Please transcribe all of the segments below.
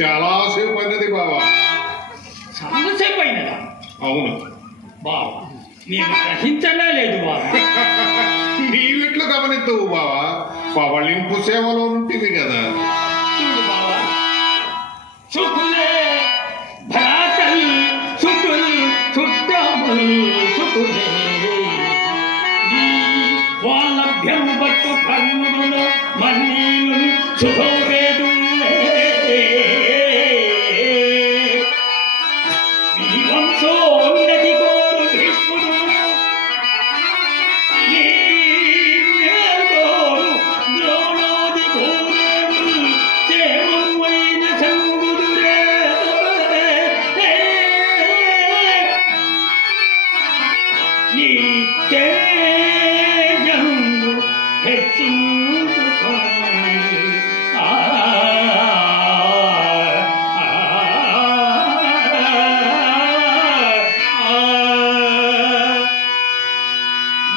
చాలాసేపు అయినది బావా. చాలాసేపు అయినదా? అవును బావా, నేను గ్రహించలే లేదు బావా. నీవిట్లు గమనిద్దువు బావా, పవళింపు సేవలో ఉంటుంది కదా. చూడు బావా, సుకులే భరాతల్ సుకుల్ చుట్టముల్ సుకులే వాలభ్యం బట్టు కన్నులు మన్నీలు శుభోవేదులే మీ వంశోన్నతి కోరు భీష్ముడు నీ మేల్కోరు ద్రోణాది ఘోరేముల్ చేమమైన సంగుడురే నీ తేజంగు హెచ్చించుకొని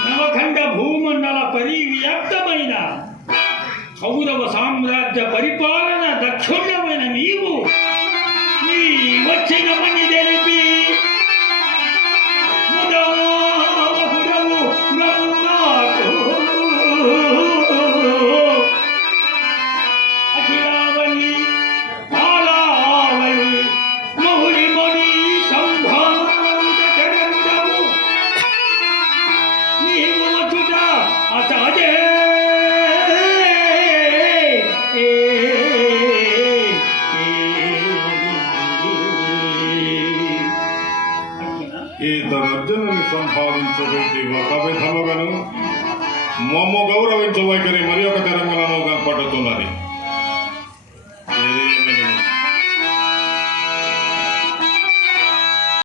నవఖండ భూమండల పరివ్యాప్తమైన కౌరవ సామ్రాజ్య పరిపాలన దక్షుణ్యమైన నీవు నీ వచ్చిన పని తెలిపి ముదావహుడవు గౌనాకు అఖిలావళి పాలావళి మౌళిమణి సంభాంతము నీవు వచ్చుట అసహజే ఈతరర్జునుని సంపాదించబెట్టి ఒక విధముగాను మమ్ము గౌరవించు వైఖరి మరి ఒక తెరంగులను కనపడుతున్నది.